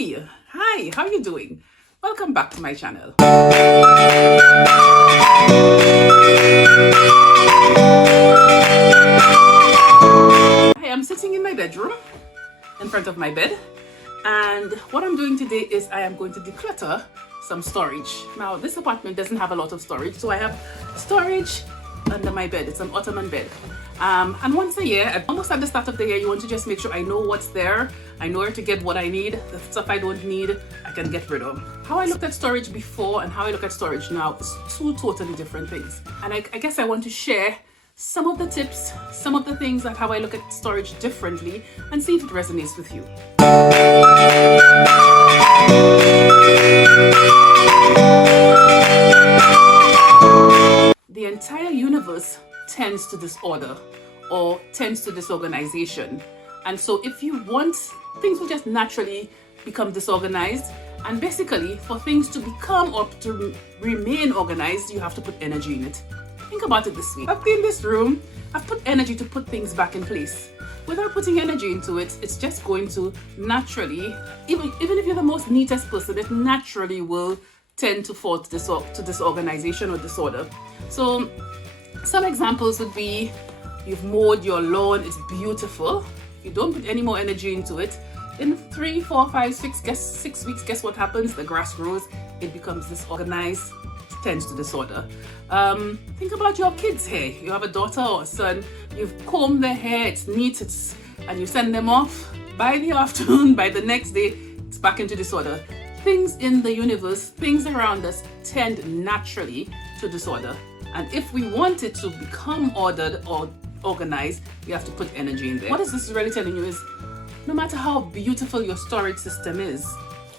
Hey, hi, how you doing? Welcome back to my channel. I am sitting in my bedroom in front of my bed, and what I'm doing today is I am going to declutter some storage. Now this apartment doesn't have a lot of storage, so I have storage under my bed. It's an ottoman bed, and once a year, almost at the start of the year, you want to just make sure I know what's there, I know where to get what I need. The stuff I don't need, I can get rid of. How I looked at storage before and how I look at storage now is two totally different things, and I guess I want to share some of the tips, some of the things that how I look at storage differently, and see if it resonates with you. The entire universe tends to disorder or tends to disorganization. And so if you want, things will just naturally become disorganized. And basically, for things to become or to remain organized, you have to put energy in it. Think about it this way. I've cleaned this room. I've put energy to put things back in place. Without putting energy into it, it's just going to naturally, even if you're the most neatest person, it naturally will tend to fall to disorganization or disorder. So some examples would be, you've mowed your lawn, it's beautiful. You don't put any more energy into it. In 3, 4, 5, 6 weeks, guess what happens? The grass grows, it becomes disorganized, tends to disorder. Think about your kids' hair. You have a daughter or a son, you've combed their hair, it's neat, and you send them off. By the afternoon, by the next day, it's back into disorder. Things in the universe, things around us tend naturally to disorder. And if we want it to become ordered or organized, we have to put energy in there. What this is really telling you is, no matter how beautiful your storage system is,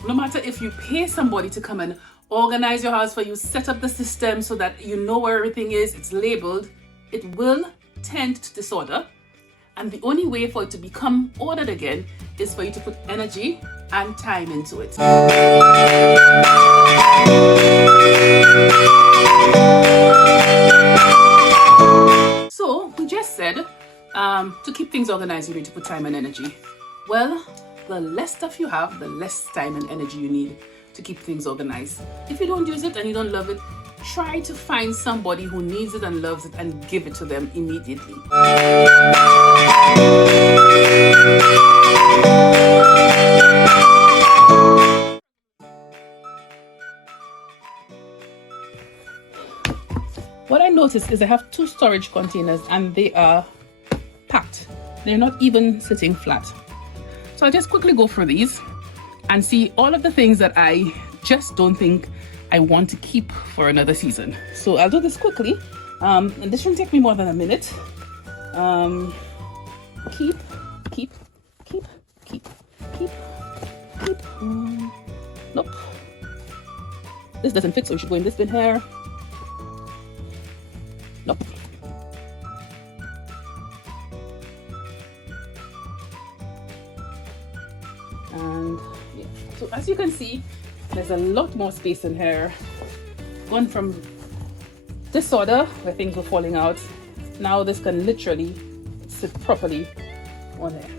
no matter if you pay somebody to come and organize your house for you, set up the system so that you know where everything is, it's labeled, it will tend to disorder. And the only way for it to become ordered again is for you to put energy and time into it. So we just said to keep things organized, you need to put time and energy. Well, the less stuff you have, the less time and energy you need to keep things organized. If you don't use it and you don't love it, try to find somebody who needs it and loves it and give it to them immediately. What I noticed is I have 2 storage containers and they are packed. They're not even sitting flat. So I'll just quickly go through these and see all of the things that I just don't think I want to keep for another season. So I'll do this quickly, and this shouldn't take me more than a minute. Keep. Nope. This doesn't fit, so we should go in this bin here. Nope. And yeah, so as you can see, there's a lot more space in here. Gone from disorder where things were falling out. Now this can literally sit properly on there.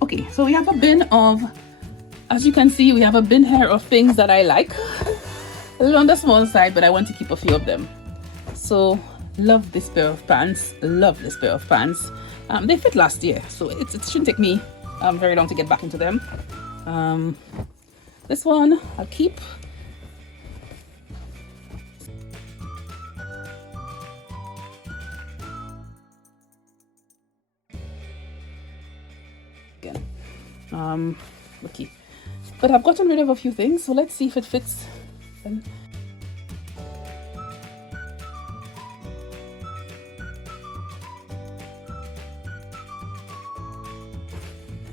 Okay, so we have a bin of, as you can see, we have a bin here of things that I like. A little on the small side, but I want to keep a few of them. So love this pair of pants. Love this pair of pants. They fit last year, so it shouldn't take me very long to get back into them. This one I'll keep. Again. Okay. But I've gotten rid of a few things, so let's see if it fits.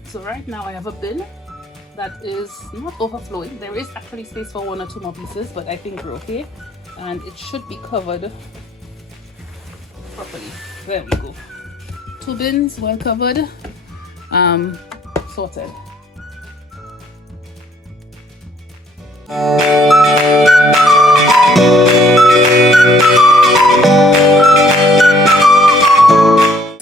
So right now I have a bin that is not overflowing. There is actually space for 1 or 2 more pieces, but I think we're okay. And it should be covered properly. There we go. 2 bins well covered, sorted.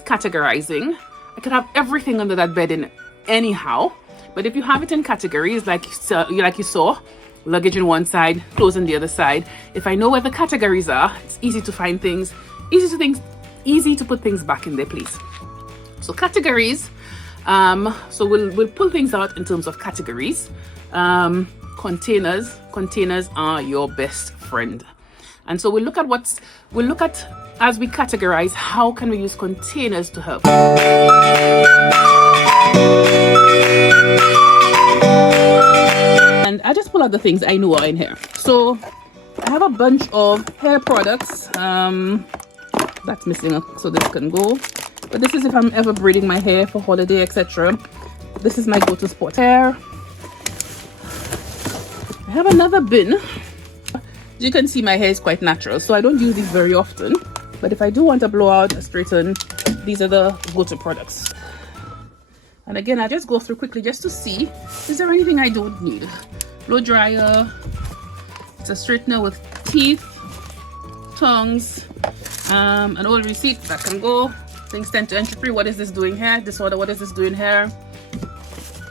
Categorizing. I could have everything under that bed in anyhow. But if you have it in categories, like you saw, luggage on one side, clothes on the other side, if I know where the categories are, it's easy to find things, easy to put things back in their place. So categories, so we'll pull things out in terms of categories. Containers are your best friend. And so we'll look at as we categorize, how can we use containers to help? And I just pull out the things I know are in here. So I have a bunch of hair products. That's missing, so this can go. But this is if I'm ever braiding my hair for holiday, etc. This is my go-to sport hair. I have another bin. As you can see, my hair is quite natural, so I don't use these very often. But if I do want a blowout, a straighten, these are the go-to products. And again, I just go through quickly just to see, is there anything I don't need? Blow dryer, it's a straightener with teeth, tongs, an old receipt that can go. Things tend to entry free. What is this doing here? Disorder, what is this doing here?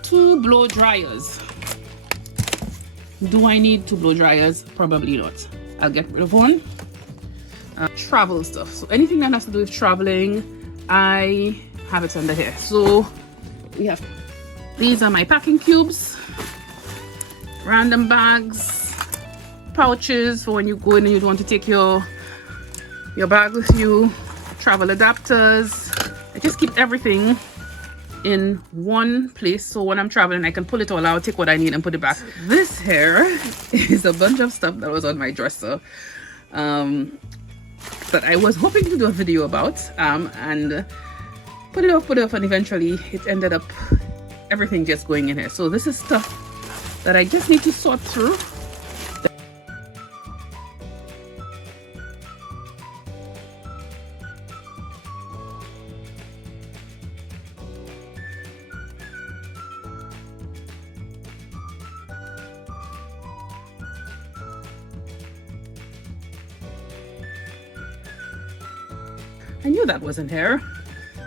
2 blow dryers. Do I need 2 blow dryers? Probably not. I'll get rid of one. Travel stuff. So anything that has to do with traveling, I have it under here. So we have, these are my packing cubes, random bags, pouches for when you go in and you want to take your bag with you, travel adapters. I just keep everything in one place, so when I'm traveling I can pull it all out, take what I need and put it back. This here is a bunch of stuff that was on my dresser that I was hoping to do a video about, and put it off, and eventually it ended up everything just going in here. So this is stuff that I just need to sort through. I knew that wasn't here.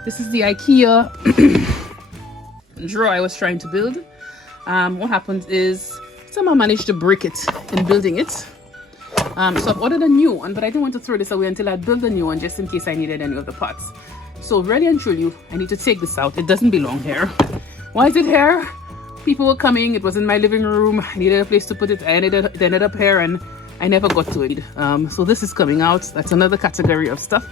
This is the IKEA drawer I was trying to build. What happens is somehow managed to break it in building it. So I've ordered a new one, but I didn't want to throw this away until I build a new one, just in case I needed any of the parts. So really and truly, I need to take this out. It doesn't belong here. Why is it here? People were coming. It was in my living room. I needed a place to put it. It ended up here, and I never got to it. So this is coming out. That's another category of stuff.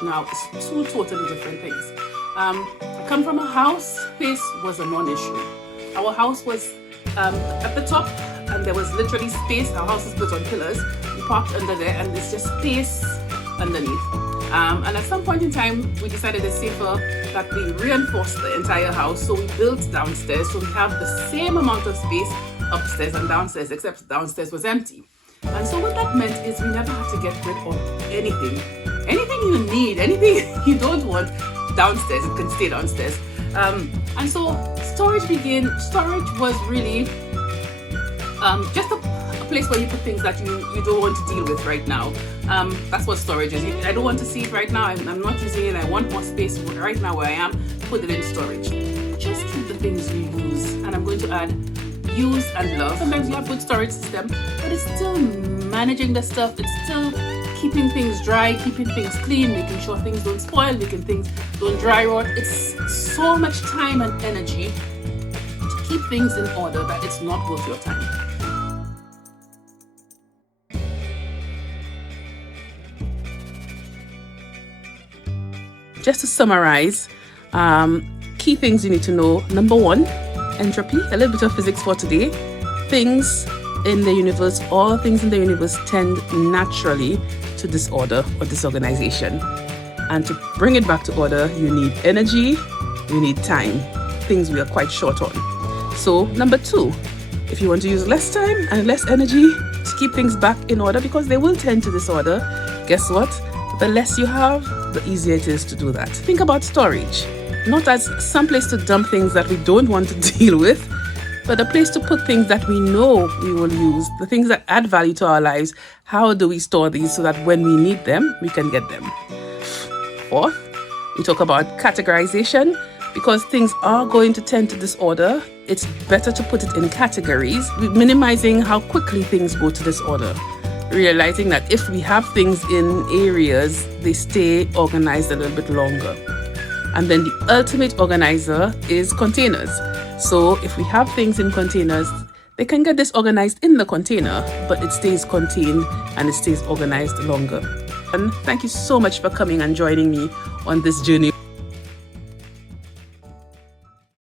Now it's 2 totally different things. I come from a house, space was a non-issue. Our house was at the top, and there was literally space. Our house is built on pillars. We parked under there, and there's just space underneath. And at some point in time, we decided it's safer that we reinforce the entire house. So we built downstairs, so we have the same amount of space upstairs and downstairs, except downstairs was empty. And so what that meant is we never had to get rid of anything. anything you need, anything you don't want downstairs, it can stay downstairs. And so storage was really just a place where you put things that you don't want to deal with right now. That's what storage is. I don't want to see it right now. I'm not using it. I want more space right now where I am. Put it in storage. Just keep the things you use. And I'm going to add use and love. Sometimes you have good storage system, but it's still managing the stuff. It's still keeping things dry, keeping things clean, making sure things don't spoil, making things don't dry rot. It's so much time and energy to keep things in order that it's not worth your time. Just to summarize, key things you need to know. Number one, entropy, a little bit of physics for today. Things in the universe, all things in the universe tend naturally to disorder or disorganization. And to bring it back to order, you need energy, you need time, things we are quite short on. So number two, if you want to use less time and less energy to keep things back in order, because they will tend to disorder, guess what? The less you have, the easier it is to do that. Think about storage, not as some place to dump things that we don't want to deal with, but a place to put things that we know we will use, the things that add value to our lives. How do we store these so that when we need them, we can get them? Fourth, we talk about categorization. Because things are going to tend to disorder, it's better to put it in categories, minimizing how quickly things go to disorder. Realizing that if we have things in areas, they stay organized a little bit longer. And then the ultimate organizer is containers. So if we have things in containers, they can get disorganized in the container, but it stays contained and it stays organized longer. And thank you so much for coming and joining me on this journey.